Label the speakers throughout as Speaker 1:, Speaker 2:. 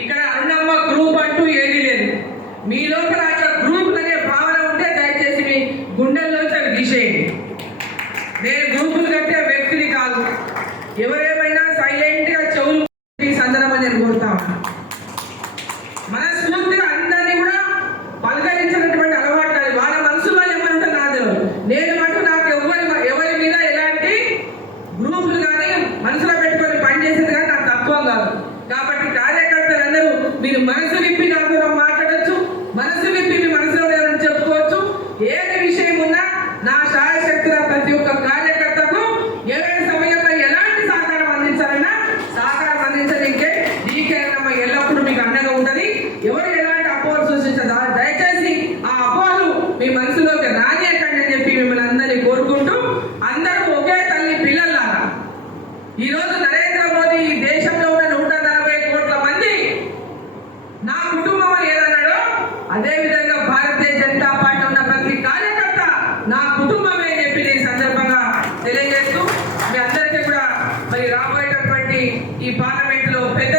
Speaker 1: ఇక్కడ అరుణమ్మ గ్రూప్ అంటూ ఏమీ లేదు. మీ లోపల అసలు గ్రూప్ అనే భావన ఉంటే దయచేసి మీ గుండెల్లోంచి అవి తీసేయండి నేను గ్రూపులు కట్టే వ్యక్తిని కాదు. ఎవరైనా మనసు విప్పి నాతో మాట్లాడచ్చు. మనసు విప్పి మీ మనసులో చెప్పుకోవచ్చు. ఏది విషయం ఉన్నా నా శాయశక్తుల ప్రతి ఒక్క కార్యకర్తకు ఏదైనా సమయంలో ఎలాంటి సహకారం అందించాలన్నా సహకారం అందించడానికి డీకేరమ్మ ఎల్లప్పుడూ మీకు అండగా ఉంటది. ఎవరు ఎలాంటి అపోహలు సృష్టించదా? దయచేసి ఆ అపోహలు మీ మనసులోకి రానియకండి. ఈ పార్లమెంట్లో పెద్ద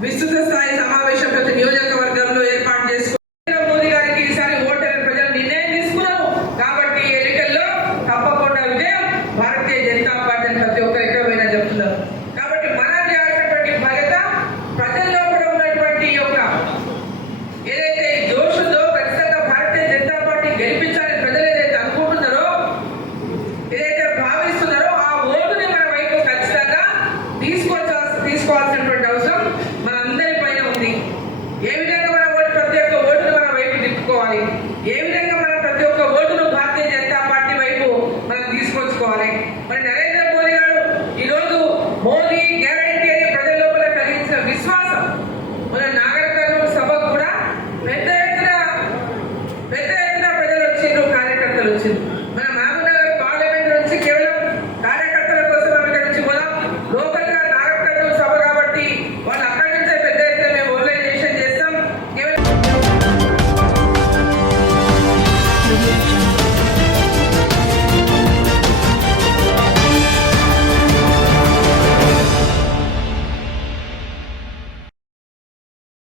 Speaker 1: విస్తృత స్థాయి సమావేశం ప్రతి నియోజక విధంగా మనం ప్రతి ఒక్క ఓటును భారతీయ జనతా పార్టీ వైపు మనం తీసుకొచ్చుకోవాలి. మరి నరేంద్ర మోదీ గారు ఈరోజు మోదీ గ్యారంటీ అని ప్రజల లోపల కలిగించిన విశ్వాసం మన నాగరికర్నూలు సభ కూడా పెద్ద ఎత్తున పెద్ద ఎత్తున ప్రజలు వచ్చిండ్రు కార్యకర్తలు వచ్చిండ్రు. మన మహబూబ్నగర్ పార్లమెంట్ నుంచి కేవలం
Speaker 2: Thank you.